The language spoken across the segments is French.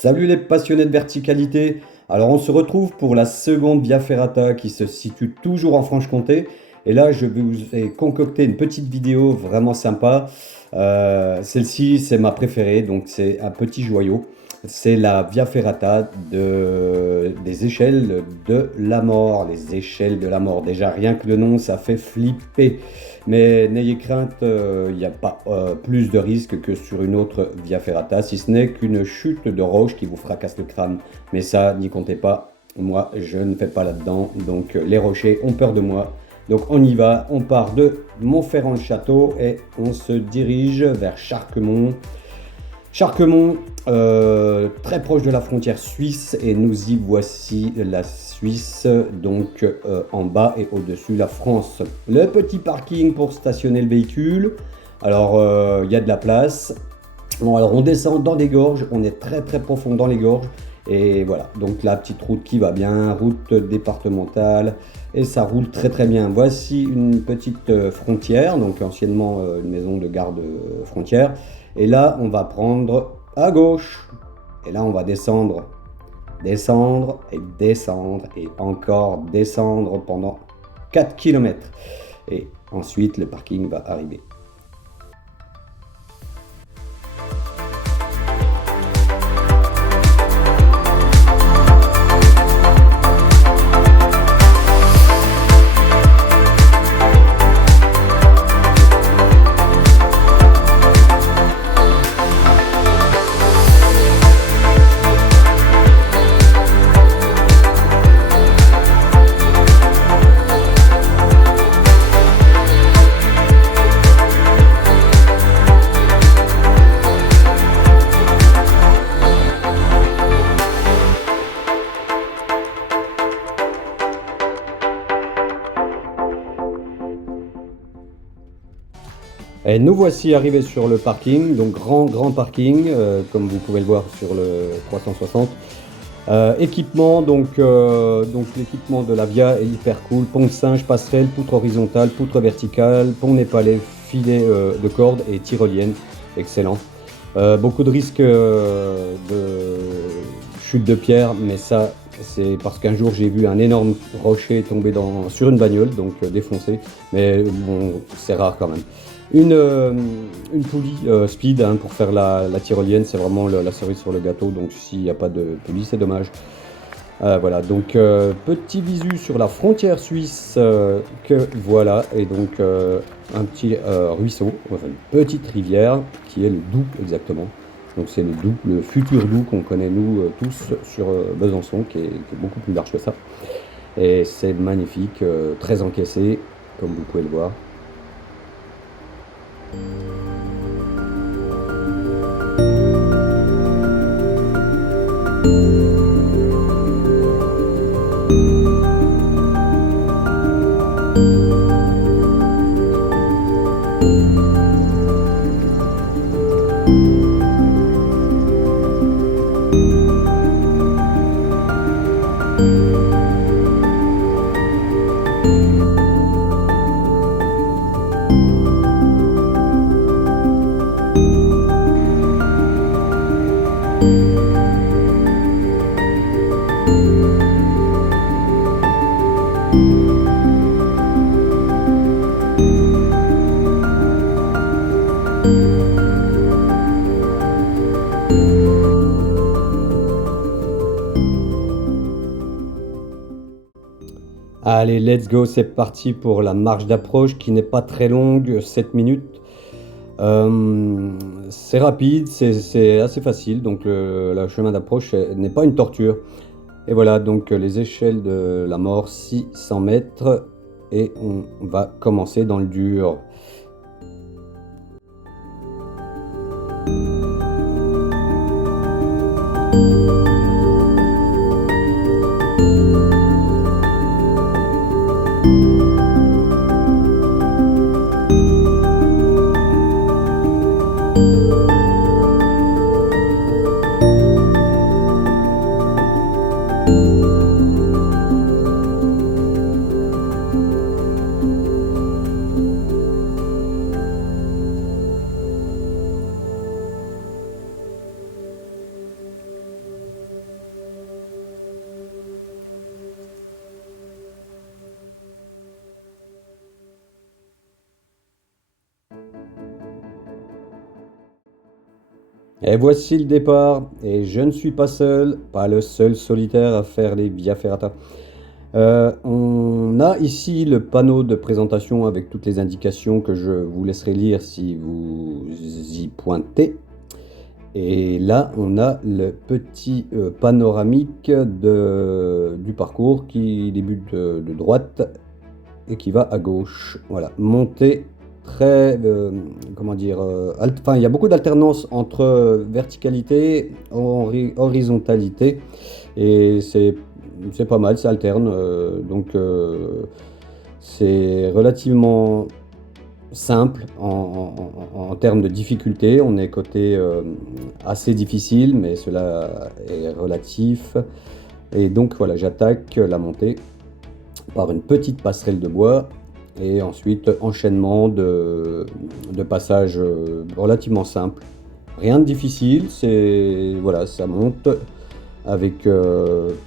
Salut les passionnés de verticalité. Alors on se retrouve pour la seconde Via Ferrata qui se situe toujours en Franche-Comté. Et là, je vous ai concocté une petite vidéo vraiment sympa. Celle-ci, c'est ma préférée, donc c'est un petit joyau. C'est la Via Ferrata des échelles de la mort. Les échelles de la mort. Déjà, rien que le nom, ça fait flipper. Mais n'ayez crainte, il n'y a pas plus de risque que sur une autre Via Ferrata, si ce n'est qu'une chute de roche qui vous fracasse le crâne. Mais ça, n'y comptez pas. Moi, je ne fais pas là-dedans. Donc, les rochers ont peur de moi. Donc, on y va. On part de Montferrand-le-Château et on se dirige vers Charquemont. Charquemont, très proche de la frontière suisse, et nous y voici, la Suisse, donc en bas et au-dessus la France. Le petit parking pour stationner le véhicule. Alors, il y a de la place. Bon, alors on descend dans des gorges, on est très très profond dans les gorges. Et voilà, donc la petite route qui va bien, route départementale, et ça roule très très bien. Voici une petite frontière, donc anciennement une maison de garde frontière. Et là, on va prendre à gauche. Et là, on va descendre, descendre et descendre et encore descendre pendant 4 km. Et ensuite, le parking va arriver. Et nous voici arrivés sur le parking, donc grand parking, comme vous pouvez le voir sur le 360. Équipement, donc l'équipement de la Via est hyper cool. Pont de singe, passerelle, poutre horizontale, poutre verticale, pont népalais, filet de corde et tyrolienne. Excellent. Beaucoup de risques de chute de pierre, mais ça, c'est parce qu'un jour j'ai vu un énorme rocher tomber sur une bagnole, donc défoncé. Mais bon, c'est rare quand même. Une poulie speed pour faire la tyrolienne, c'est vraiment la cerise sur le gâteau, donc s'il n'y a pas de poulie, c'est dommage. Voilà, donc petit visu sur la frontière suisse que voilà, et donc un petit ruisseau, enfin une petite rivière qui est le Doubs exactement. Donc c'est le Doubs, le futur Doubs qu'on connaît nous tous sur Besançon, qui est beaucoup plus large que ça. Et c'est magnifique, très encaissé, comme vous pouvez le voir. Allez, let's go, c'est parti pour la marche d'approche qui n'est pas très longue, 7 minutes. C'est rapide, c'est assez facile, donc le chemin d'approche n'est pas une torture. Et voilà, donc les échelles de la mort, 600 mètres, et on va commencer dans le dur. Et voici le départ, et je ne suis pas seul, pas le seul solitaire à faire les Via Ferrata. On a ici le panneau de présentation avec toutes les indications que je vous laisserai lire si vous y pointez. Et là, on a le petit panoramique du parcours qui débute de droite et qui va à gauche. Voilà, montée très, comment dire, enfin, il y a beaucoup d'alternance entre verticalité, horizontalité, et c'est pas mal, ça alterne. Donc, c'est relativement simple en termes de difficulté. On est côté assez difficile, mais cela est relatif. Et donc voilà, j'attaque la montée par une petite passerelle de bois et ensuite enchaînement de passages relativement simples. Rien de difficile, c'est voilà, ça monte avec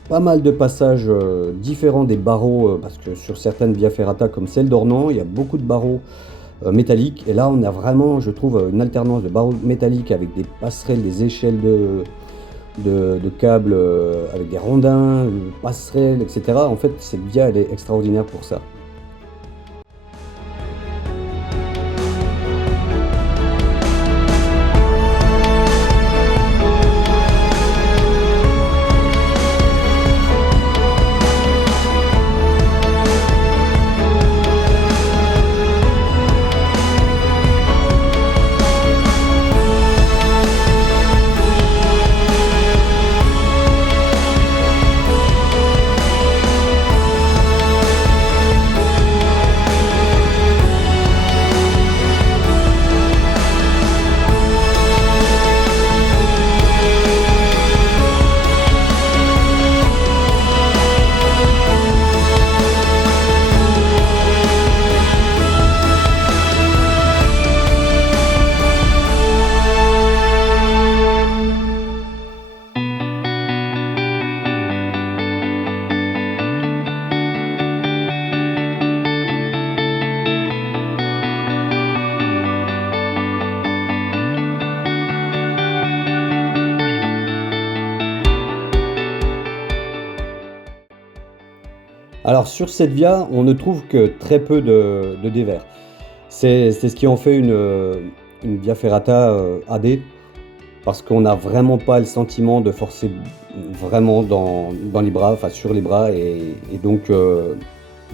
pas mal de passages différents des barreaux, parce que sur certaines via ferrata comme celle d'Ornans, il y a beaucoup de barreaux métalliques. Et là, on a vraiment, je trouve, une alternance de barreaux métalliques avec des passerelles, des échelles de câbles avec des rondins, passerelles, etc. En fait, cette via, elle est extraordinaire pour ça. Alors sur cette via, on ne trouve que très peu de dévers. C'est ce qui en fait une via ferrata AD, parce qu'on n'a vraiment pas le sentiment de forcer vraiment dans les bras, enfin sur les bras, et donc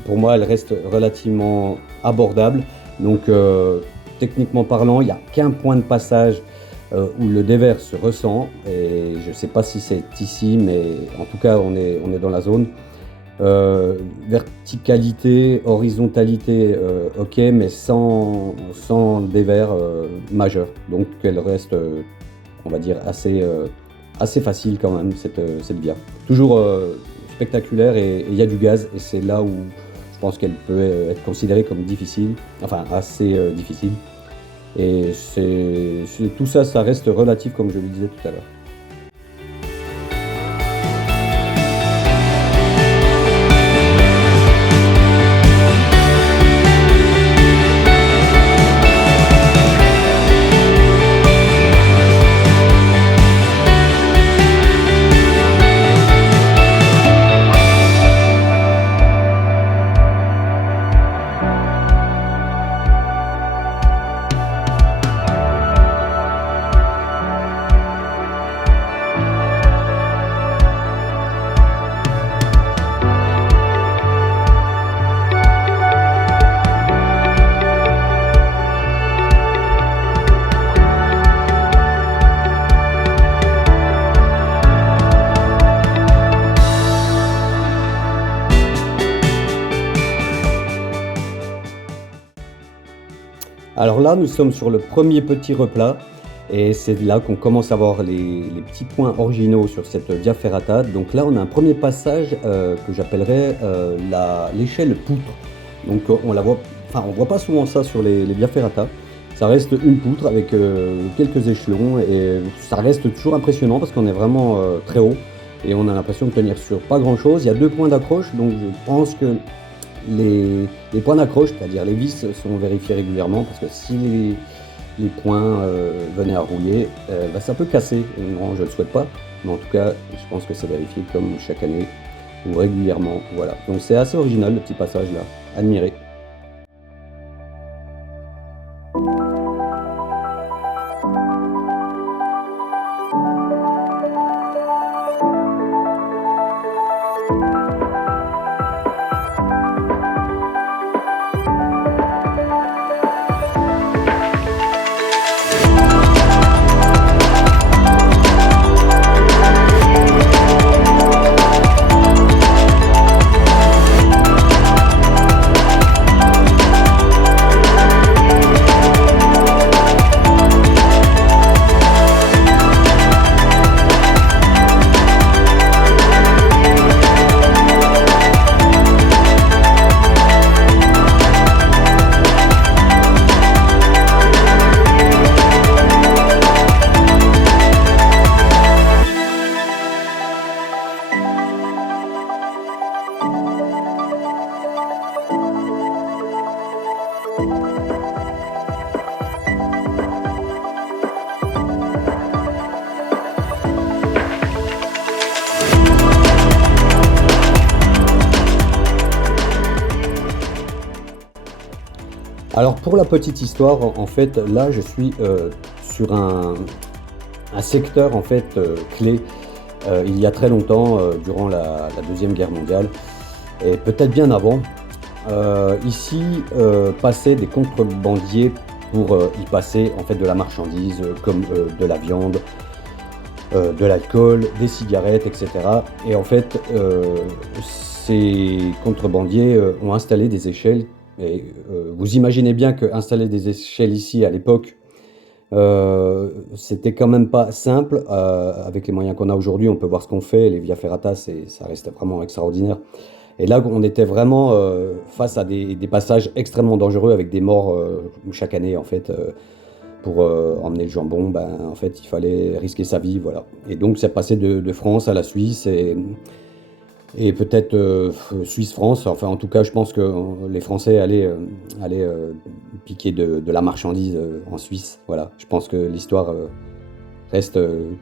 pour moi elle reste relativement abordable. Donc techniquement parlant, il n'y a qu'un point de passage où le dévers se ressent, et je ne sais pas si c'est ici, mais en tout cas on est dans la zone. Verticalité, horizontalité, ok, mais sans dévers majeur. Donc elle reste, on va dire, assez facile quand même, cette via. Toujours spectaculaire, et il y a du gaz, et c'est là où je pense qu'elle peut être considérée comme difficile, enfin assez difficile. Et tout ça, ça reste relatif, comme je le disais tout à l'heure. Alors là, nous sommes sur le premier petit replat, et c'est là qu'on commence à voir les petits points originaux sur cette via ferrata. Donc là, on a un premier passage que j'appellerais l'échelle poutre. Donc on la voit, enfin on voit pas souvent ça sur les via ferrata. Ça reste une poutre avec quelques échelons, et ça reste toujours impressionnant parce qu'on est vraiment très haut et on a l'impression de tenir sur pas grand chose. Il y a deux points d'accroche, donc je pense que les points d'accroche, c'est-à-dire les vis, sont vérifiés régulièrement, parce que si les points venaient à rouiller, bah, ça peut casser. Et non, je ne le souhaite pas, mais en tout cas, je pense que c'est vérifié comme chaque année ou régulièrement. Voilà. Donc c'est assez original le petit passage là, admiré. Alors pour la petite histoire, en fait, là je suis sur un secteur en fait clé il y a très longtemps, durant la Deuxième Guerre mondiale, et peut-être bien avant. Ici passaient des contrebandiers pour y passer en fait de la marchandise, comme de la viande, de l'alcool, des cigarettes, etc. Et en fait, ces contrebandiers ont installé des échelles. Et vous imaginez bien qu'installer des échelles ici à l'époque, c'était quand même pas simple. Avec les moyens qu'on a aujourd'hui, on peut voir ce qu'on fait. Les Via Ferrata, ça reste vraiment extraordinaire. Et là, on était vraiment face à des passages extrêmement dangereux avec des morts chaque année en fait. Pour emmener le jambon, ben, en fait, il fallait risquer sa vie, voilà. Et donc, c'est passé de France à la Suisse et peut-être Suisse-France. Enfin, en tout cas, je pense que les Français allaient piquer de la marchandise en Suisse, voilà. Je pense que l'histoire reste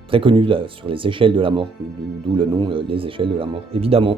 très connue là, sur les échelles de la mort, d'où le nom, les échelles de la mort, évidemment.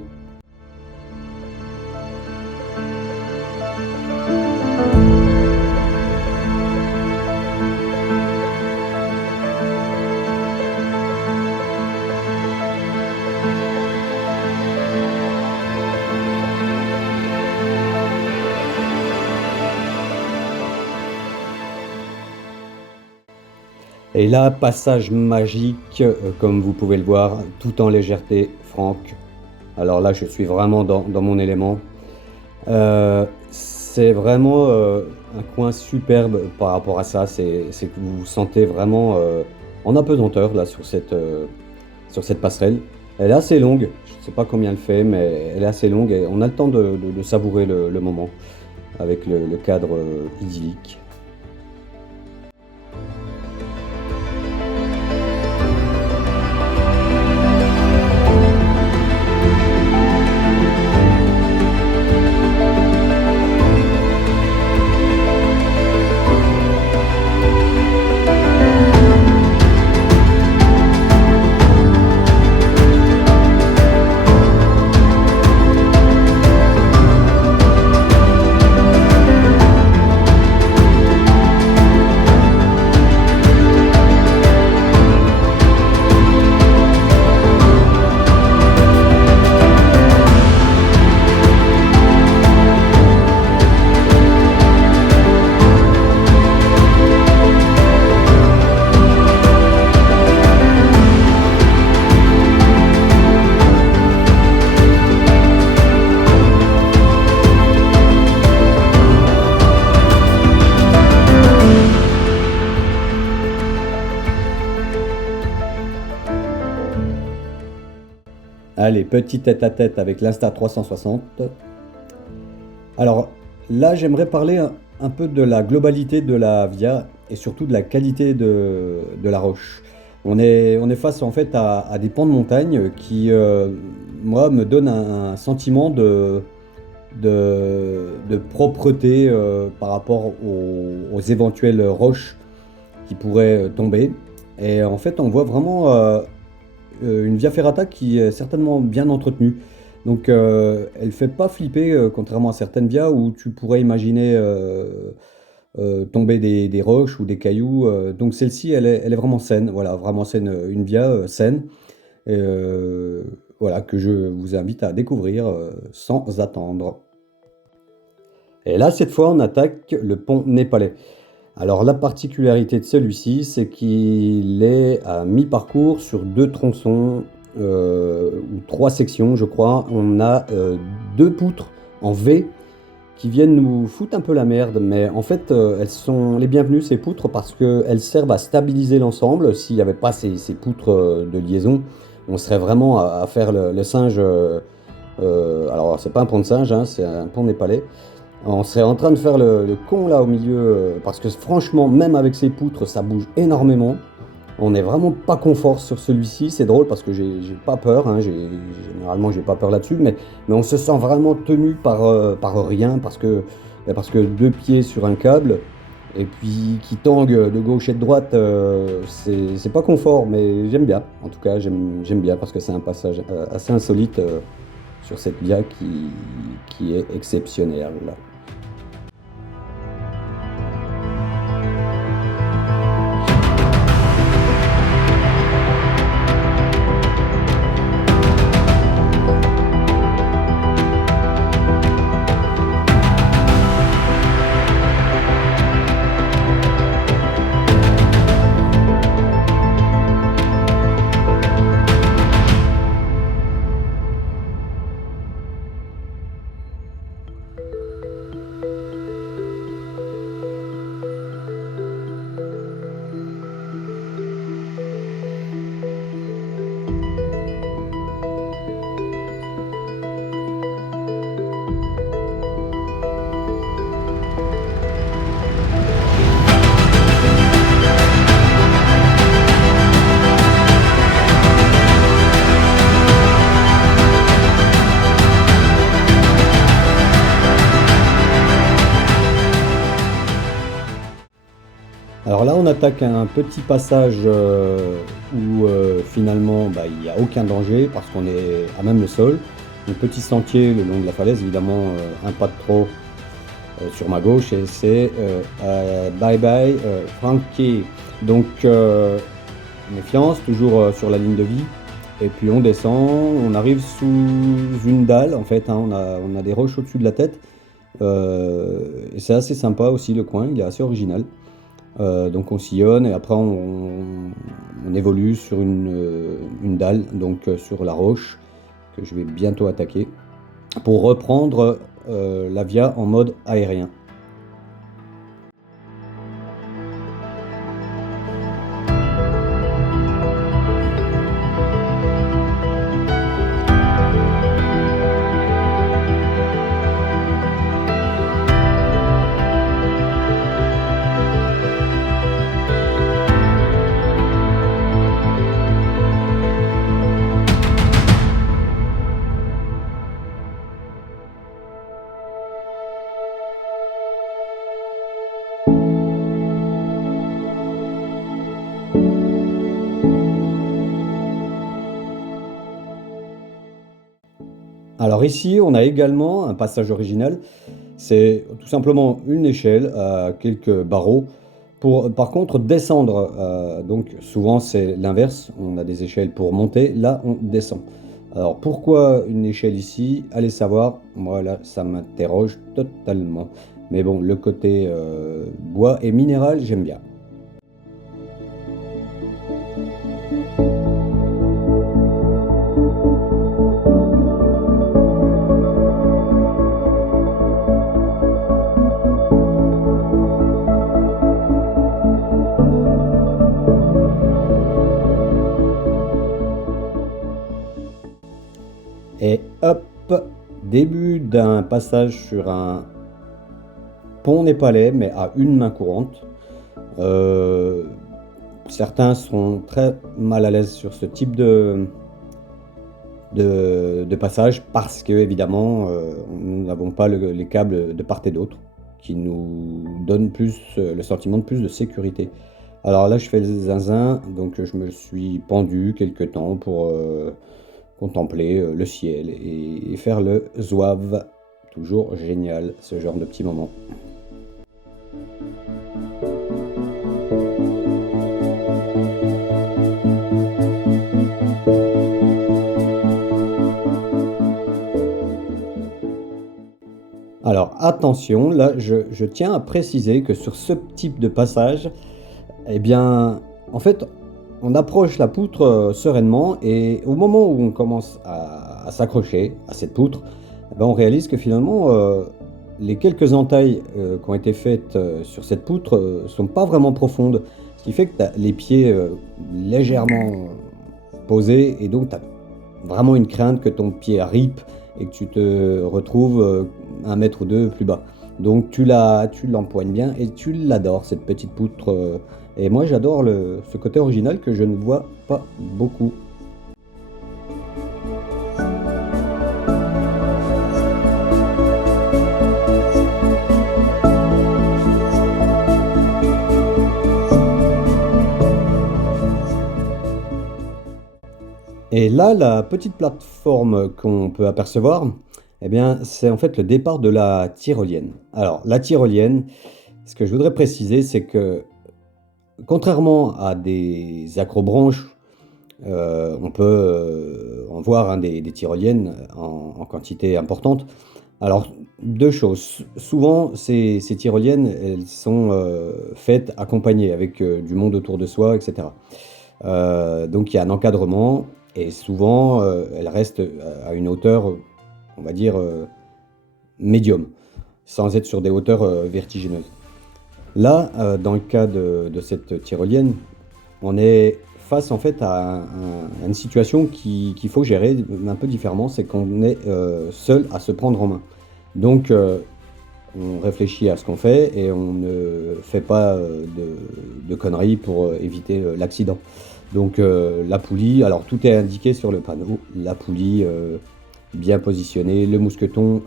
Et là, passage magique, comme vous pouvez le voir, tout en légèreté, Franck. Alors là, je suis vraiment dans mon élément. C'est vraiment un coin superbe par rapport à ça. C'est que vous vous sentez vraiment en apesanteur là sur cette passerelle. Elle est assez longue, je ne sais pas combien elle fait, mais elle est assez longue et on a le temps de savourer le moment avec le cadre idyllique. Allez, petit tête-à-tête avec l'Insta360. Alors là, j'aimerais parler un peu de la globalité de la Via et surtout de la qualité de la roche. On est face en fait à des pans de montagne qui, moi, me donnent un sentiment de propreté par rapport aux éventuelles roches qui pourrait tomber. Et en fait, on voit vraiment une via ferrata qui est certainement bien entretenue. Donc, elle fait pas flipper, contrairement à certaines vias où tu pourrais imaginer tomber des roches ou des cailloux. Donc, celle-ci, elle est vraiment saine. Voilà, vraiment saine, une via saine. Et, voilà, que je vous invite à découvrir sans attendre. Et là, cette fois, on attaque le pont népalais. Alors, la particularité de celui-ci, c'est qu'il est à mi-parcours sur deux tronçons, ou trois sections, je crois. On a deux poutres en V qui viennent nous foutre un peu la merde, mais en fait, elles sont les bienvenues, ces poutres, parce qu'elles servent à stabiliser l'ensemble. S'il n'y avait pas ces poutres de liaison, on serait vraiment à faire le singe. Alors, c'est pas un pont de singe, hein, c'est un pont népalais. On serait en train de faire le con là au milieu, parce que franchement, même avec ces poutres, ça bouge énormément. On n'est vraiment pas confort sur celui-ci. C'est drôle parce que j'ai pas peur, hein, généralement j'ai pas peur là-dessus, mais on se sent vraiment tenu par rien parce que deux pieds sur un câble et puis qui tangue de gauche et de droite, c'est pas confort, mais j'aime bien. En tout cas, j'aime bien parce que c'est un passage assez insolite sur cette via qui est exceptionnelle. Alors là, on attaque un petit passage où finalement bah, il n'y a aucun danger parce qu'on est à même le sol. Un petit sentier le long de la falaise, évidemment un pas de trop sur ma gauche et c'est bye bye Frankie. Donc méfiance, toujours sur la ligne de vie. Et puis on descend, on arrive sous une dalle en fait, hein, on a des roches au-dessus de la tête. Et c'est assez sympa aussi le coin, il est assez original. Donc on sillonne et après on évolue sur une dalle, donc sur la roche que je vais bientôt attaquer pour reprendre la via en mode aérien. Alors ici, on a également un passage original. C'est tout simplement une échelle à quelques barreaux pour, par contre, descendre. Donc souvent, c'est l'inverse. On a des échelles pour monter. Là, on descend. Alors pourquoi une échelle ici? Allez savoir. Moi, là, ça m'interroge totalement. Mais bon, le côté bois et minéral, j'aime bien. Et hop, début d'un passage sur un pont népalais, mais à une main courante. Euh, Certains sont très mal à l'aise sur ce type de passage parce que, évidemment, nous n'avons pas les câbles de part et d'autre qui nous donnent plus le sentiment de plus de sécurité. Alors là, je fais le zinzin, donc je me suis pendu quelque temps pour contempler le ciel et faire le zouave. Toujours génial, ce genre de petit moment. Alors attention, là, je tiens à préciser que sur ce type de passage, eh bien, en fait, on approche la poutre sereinement et au moment où on commence à s'accrocher à cette poutre, eh ben, on réalise que finalement, les quelques entailles qui ont été faites sur cette poutre sont pas vraiment profondes, ce qui fait que tu as les pieds légèrement posés et donc tu as vraiment une crainte que ton pied rippe et que tu te retrouves 1 mètre ou deux plus bas. Donc tu l'empoignes bien et tu l'adores, cette petite poutre. Et moi j'adore ce côté original que je ne vois pas beaucoup. Et là, la petite plateforme qu'on peut apercevoir, eh bien, c'est en fait le départ de la tyrolienne. Alors, la tyrolienne, ce que je voudrais préciser, c'est que contrairement à des accrobranches, on peut en voir hein, des tyroliennes en quantité importante. Alors, deux choses. Souvent, ces tyroliennes, elles sont faites accompagnées avec du monde autour de soi, etc. Donc, il y a un encadrement et souvent, elles restent à une hauteur, on va dire, médium, sans être sur des hauteurs vertigineuses. Là, dans le cas de cette tyrolienne, on est face en fait à une situation qu'il faut gérer un peu différemment, c'est qu'on est seul à se prendre en main. Donc on réfléchit à ce qu'on fait et on ne fait pas de conneries pour éviter l'accident. Donc la poulie, alors tout est indiqué sur le panneau, la poulie bien positionnée, le mousqueton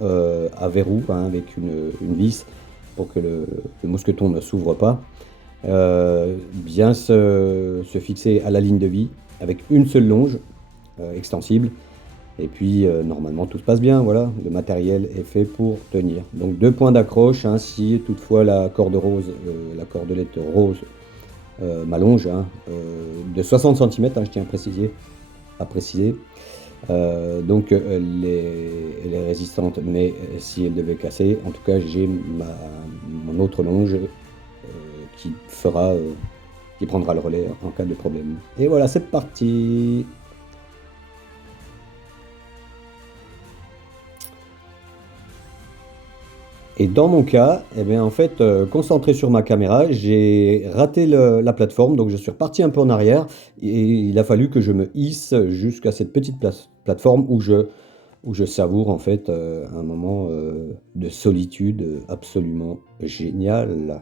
à verrou hein, avec une vis pour que le mousqueton ne s'ouvre pas. Bien se fixer à la ligne de vie avec une seule longe extensible. Et puis normalement tout se passe bien, voilà, le matériel est fait pour tenir. Donc 2 points d'accroche, hein, si toutefois la corde rose, la cordelette rose m'allonge, hein, de 60 cm, hein, je tiens à préciser. Donc elle est résistante, mais si elle devait casser, en tout cas j'ai mon autre longe qui qui prendra le relais en cas de problème. Et voilà, c'est parti. Et dans mon cas, eh bien, en fait, concentré sur ma caméra, j'ai raté la plateforme, donc je suis reparti un peu en arrière et il a fallu que je me hisse jusqu'à cette petite plateforme où je savoure en fait un moment de solitude absolument génial.